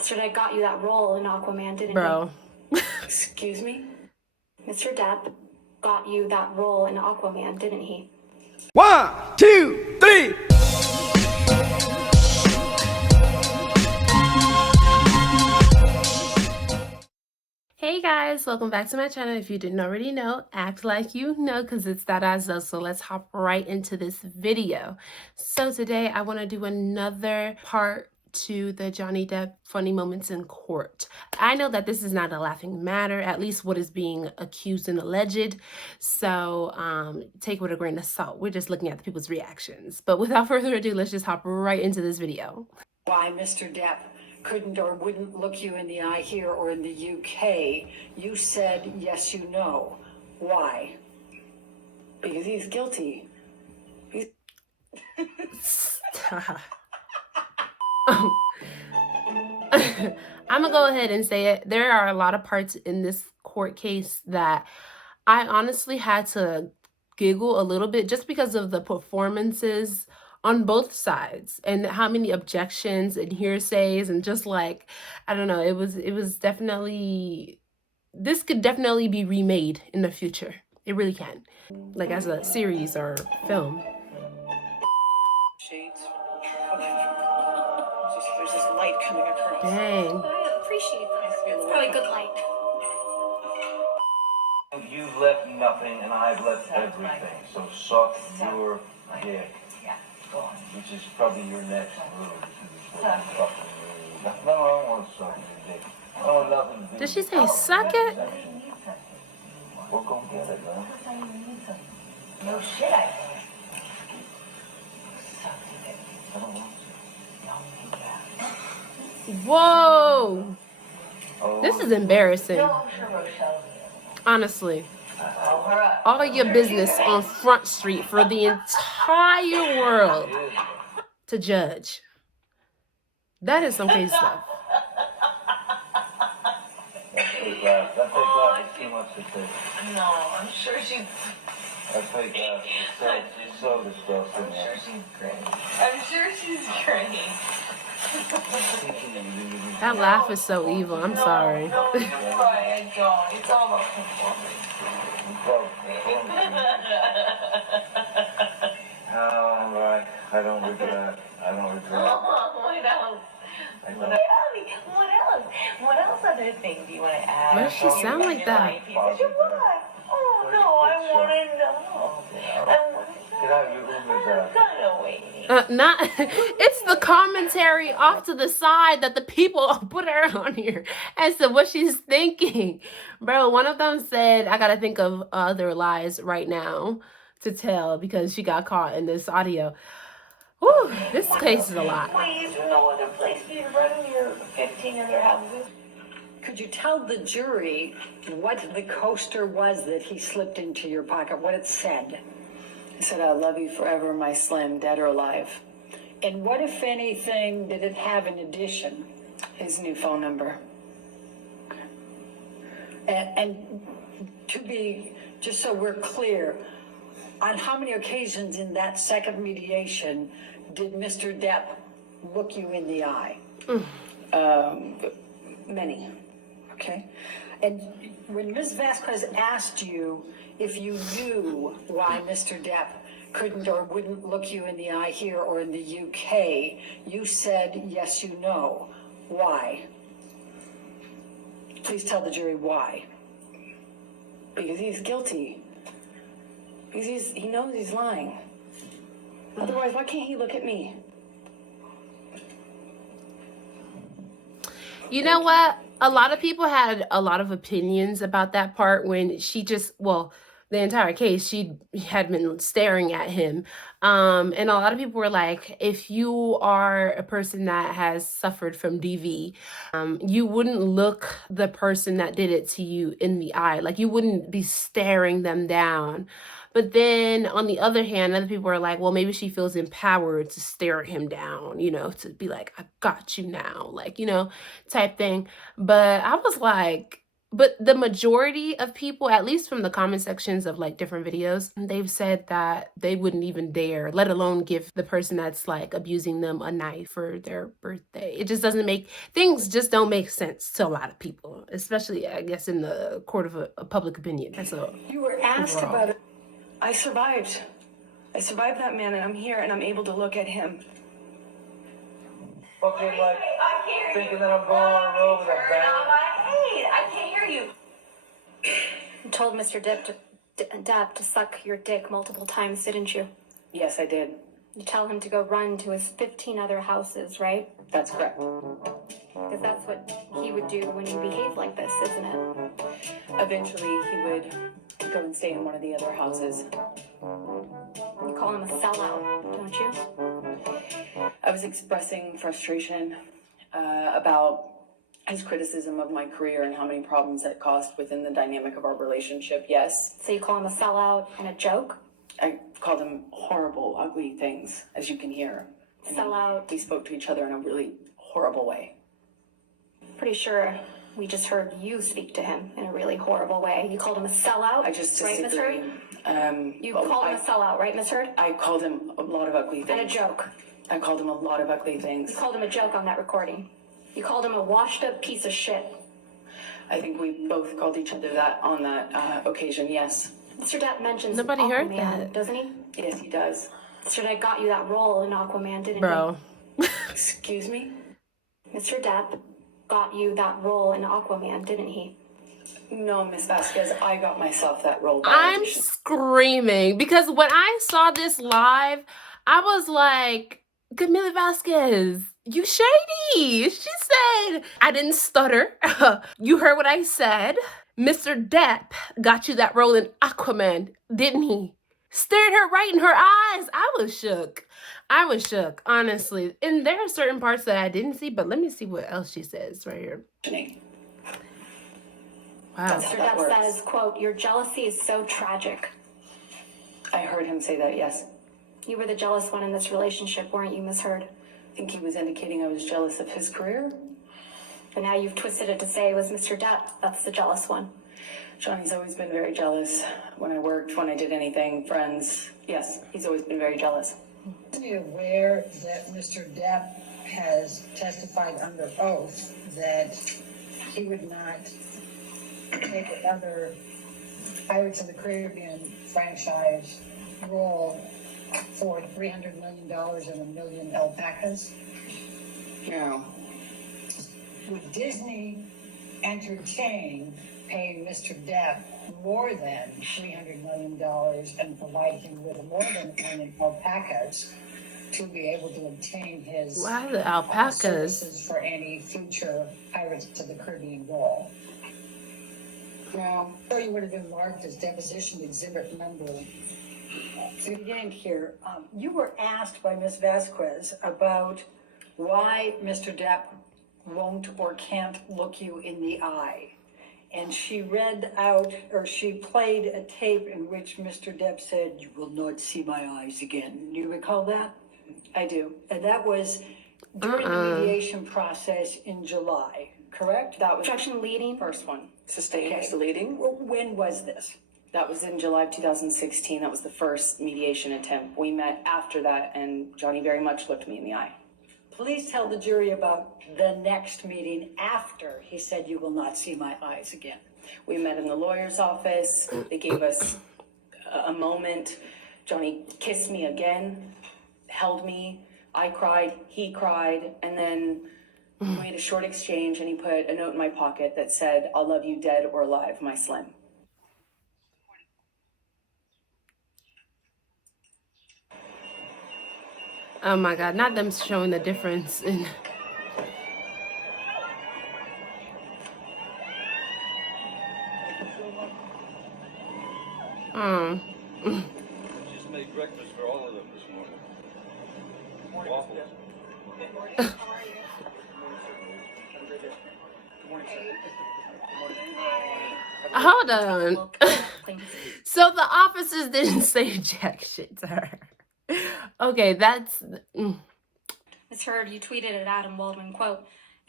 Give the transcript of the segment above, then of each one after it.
Mr. Depp got you that role in Aquaman, didn't he? Excuse me? Mr. Depp got you that role in Aquaman, didn't he? 1, 2, 3. Hey guys, welcome back to my channel. If you didn't already know, act like you know, because it's that Azzo. So let's hop right into this video. So today I want to do another part to the Johnny Depp funny moments in court. I know that this is not a laughing matter, at least what is being accused and alleged. So take it with a grain of salt. We're just looking at the people's reactions. But without further ado, let's just hop right into this video. Why Mr. Depp couldn't or wouldn't look you in the eye here or in the UK. You said, yes, you know. Why? Because he's guilty. I'm gonna go ahead and say it. There are a lot of parts in this court case that I honestly had to giggle a little bit just because of the performances on both sides and how many objections and hearsays and just like, I don't know, it was definitely, this could definitely be remade in the future. It really can, like as a series or film. Shades. There's this light coming across. Dang. I appreciate that. It's probably good light. You've left nothing, and I've left everything. So suck your dick. Yeah, go on. Which is probably your next move. No, I don't want to suck your dick. Oh, nothing. Did she say suck it? We're gonna get it, man. No shit, I think. Suck your dick. I don't want to. Whoa. Oh, This is embarrassing. No, I'm sure Rochelle's Honestly. call her up. All your business on Front Street for the entire world to judge. That is some crazy stuff. That fake laugh. That fake laugh is too much to take. No, I'm sure she's. That fake laugh is so disgusting. I'm sure she's great. I'm sure she's great. That laugh is so evil. I'm sorry. No, you're right. I don't. It's all about performance. Oh, right. I don't regret. I don't regret. What else? What else? What else other thing do you want to add? Why does she sound like that? What? Oh, no, I want to know. I want to know. Get out of your room, I'm kind of waiting. Not it's the commentary off to the side that the people put her on here as to what she's thinking. Bro, one of them said, I gotta think of other lies right now to tell because she got caught in this audio. Whew, this case is a lot. Please, no other place for you to run your 15 other houses. Could you tell the jury what the coaster was that he slipped into your pocket, what it said? He said, I love you forever, my Slim, dead or alive. And what, if anything, did it have in addition? His new phone number. And to be, just so we're clear, on how many occasions in that second mediation did Mr. Depp look you in the eye? Many. Okay. And when Ms. Vasquez asked you if you knew why Mr. Depp couldn't or wouldn't look you in the eye here or in the UK, you said, yes, you know. Why? Please tell the jury why. Because he's guilty. Because he knows he's lying. Otherwise, why can't he look at me? You know what? A lot of people had a lot of opinions about that part when she just, well, the entire case, she had been staring at him. And a lot of people were like, if you are a person that has suffered from DV, you wouldn't look the person that did it to you in the eye. Like you wouldn't be staring them down. But then on the other hand, other people are like, well, maybe she feels empowered to stare him down, you know, to be like, I got you now, like, you know, type thing. But I was like, But the majority of people, at least from the comment sections of like different videos, they've said that they wouldn't even dare, let alone give the person that's like abusing them a knife for their birthday. It just doesn't make, things just don't make sense to a lot of people, especially, I guess, in the court of a public opinion. That's a You were asked overall. about it. I survived. I survived that man, and I'm here, and I'm able to look at him. Fucking like thinking that I'm going on the road with a bang. I can't hear you. You told Mr. Depp to suck your dick multiple times, didn't you? Yes, I did. You tell him to go run to his 15 other houses, right? That's correct. Because that's what he would do when you behave like this, isn't it? Eventually, he would go and stay in one of the other houses. You call him a sellout, don't you? I was expressing frustration about his criticism of my career and how many problems that caused within the dynamic of our relationship. Yes, So you call him a sellout and a joke? I called him horrible, ugly things, as you can hear. And Sellout. we spoke to each other in a really horrible way. Pretty sure we just heard you speak to him in a really horrible way. You called him a sellout, I just right, Miss disagree. Heard? You called him a sellout, right, Miss Heard? I called him a lot of ugly things. And a joke. I called him a lot of ugly You things. called him a joke on that recording. You called him a washed up piece of shit. I think we both called each other that on that occasion, yes. Mr. Depp mentions Nobody heard Aquaman, that. doesn't he? Yes, he does. Mr. Depp got you that role in Aquaman, didn't Bro. Excuse me? he? Mr. Depp got you that role in Aquaman, didn't he? No, Miss Vasquez, I got myself that role by I'm audition. screaming because when I saw this live, I was like, Camila Vasquez, you shady. She said, I didn't stutter. You heard what I said. Mr. Depp got you that role in Aquaman, didn't he? Stared her right in her eyes. I was shook. I was shook, honestly. And there are certain parts that I didn't see, but let me see what else she says right here. Wow. That's how Mr. that Depp works. says, quote, your jealousy is so tragic. I heard him say that, yes. You were the jealous one in this relationship, weren't you, Miss Heard? I think he was indicating I was jealous of his career. But now you've twisted it to say it was Mr. Depp. That's the jealous one. Johnny's always been very jealous. When I worked, when I did anything, friends. Yes, he's always been very jealous. Are you aware that Mr. Depp has testified under oath that he would not take another Pirates of the Caribbean franchise role for $300 million and a million alpacas? No. Would Disney entertain paying Mr. Depp more than $300 million and provide him with more than a million alpacas to be able to obtain his Why the alpacas? services for any future Pirates of the Caribbean role? Now, so you would have been marked as deposition exhibit number. So you didn't hear, you were asked by Ms. Vasquez about why Mr. Depp won't or can't look you in the eye. And she read out, or she played a tape in which Mr. Depp said, "You will not see my eyes again." Do you recall that? I do. And that was during the mediation process in July, correct? That was Objection leading. the first one. Sustained Okay. deleting. When was this? That was in July of 2016. That was the first mediation attempt. We met after that, and Johnny very much looked me in the eye. Please tell the jury about the next meeting after he said, "You will not see my eyes again." We met in the lawyer's office. They gave us a moment. Johnny kissed me again, held me. I cried, he cried, and then we made a short exchange, and he put a note in my pocket that said, "I'll love you dead or alive, my Slim." Oh my God, not them showing the difference in. Just made breakfast for all of them this morning. Waffles. Hold on. So the officers didn't say jack shit to her. Okay, that's. Ms. Heard, you tweeted at Adam Waldman, quote,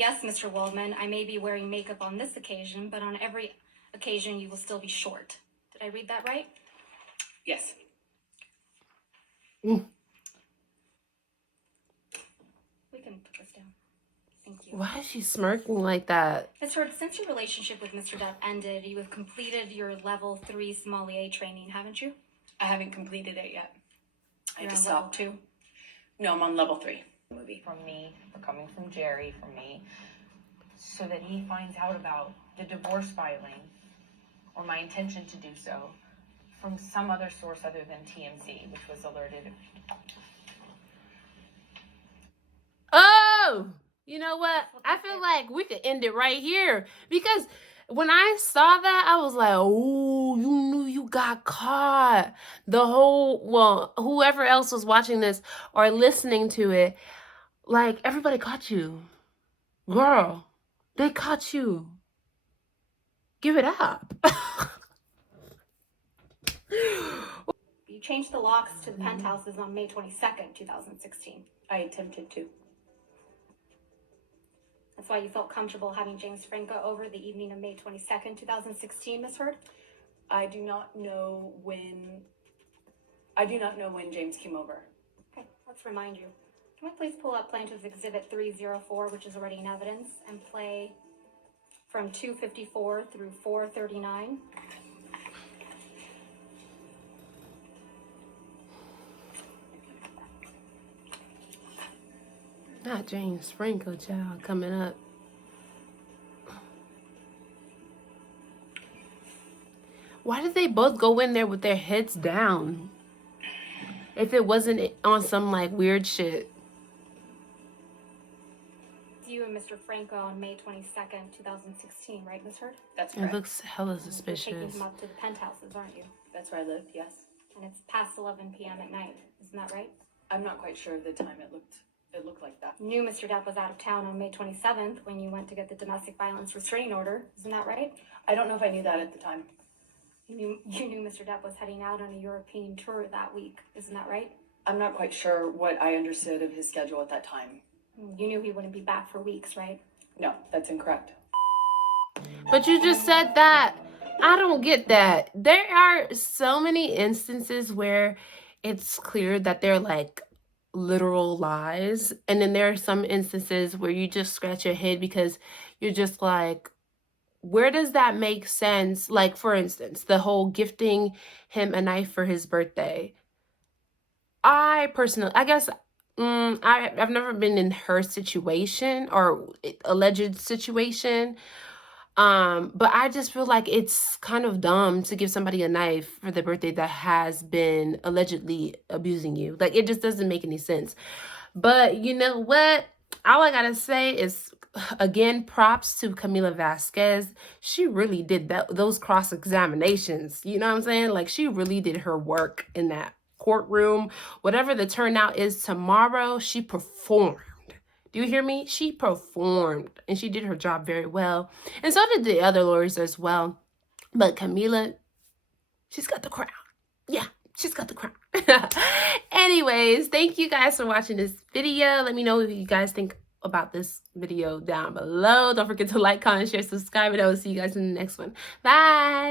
Yes, Mr. Waldman, I may be wearing makeup on this occasion, but on every occasion you will still be short. Did I read that right? Yes. We can put this down. Thank you. Why is she smirking like that? Ms. Heard, since your relationship with Mr. Depp ended, you have completed your level 3 sommelier training, haven't you? I haven't completed it yet. I You're had to on level stop. 2. No, I'm on level 3. Movie. From me, for coming from Jerry, from me, so that he finds out about the divorce filing or my intention to do so from some other source other than TMZ, which was alerted. Oh, you know what? I feel like we could end it right here because when I saw that, I was like, oh, you knew you got caught. Well, whoever else was watching this or listening to it, like, everybody caught you. Girl, they caught you. Give it up. You changed the locks to the penthouses on May 22nd, 2016. I attempted to. That's why you felt comfortable having James Franco over the evening of May 22nd, 2016, Ms. Heard? I do not know when James came over. Okay, let's remind you. Can we please pull up Plaintiff's Exhibit 304, which is already in evidence, and play from 254 through 439? Not James Franco, child, coming up. Why did they both go in there with their heads down? If it wasn't on some like weird shit. You and Mr. Franco on May 22nd, 2016, right, Ms. Heard? That's It correct. looks hella You're taking suspicious. him up to the penthouses, aren't you? That's where I live, yes. And it's past 11 p.m. at night, isn't that right? I'm not quite sure of the time it looked like that. You knew Mr. Depp was out of town on May 27th when you went to get the domestic violence restraining order, isn't that right? I don't know if I knew that at the time. You knew Mr. Depp was heading out on a European tour that week, isn't that right? I'm not quite sure what I understood of his schedule at that time. You knew he wouldn't be back for weeks, right? No, that's incorrect. But you just said that. I don't get that. There are so many instances where it's clear that they're like literal lies. And then there are some instances where you just scratch your head because you're just like, where does that make sense? Like, for instance, the whole gifting him a knife for his birthday. I personally, I guess, I've never been in her situation or alleged situation. But I just feel like it's kind of dumb to give somebody a knife for their birthday that has been allegedly abusing you. Like, it just doesn't make any sense. But you know what? All I gotta say is, again, props to Camila Vasquez. She really did those cross-examinations. You know what I'm saying? Like, she really did her work in that courtroom. Whatever the turnout is tomorrow, she performed. Do you hear me? She performed and she did her job very well. And so did the other lawyers as well. But Camila, she's got the crown. Yeah, she's got the crown. Anyways, thank you guys for watching this video. Let me know what you guys think about this video down below. Don't forget to like, comment, share, subscribe, and I will see you guys in the next one. Bye.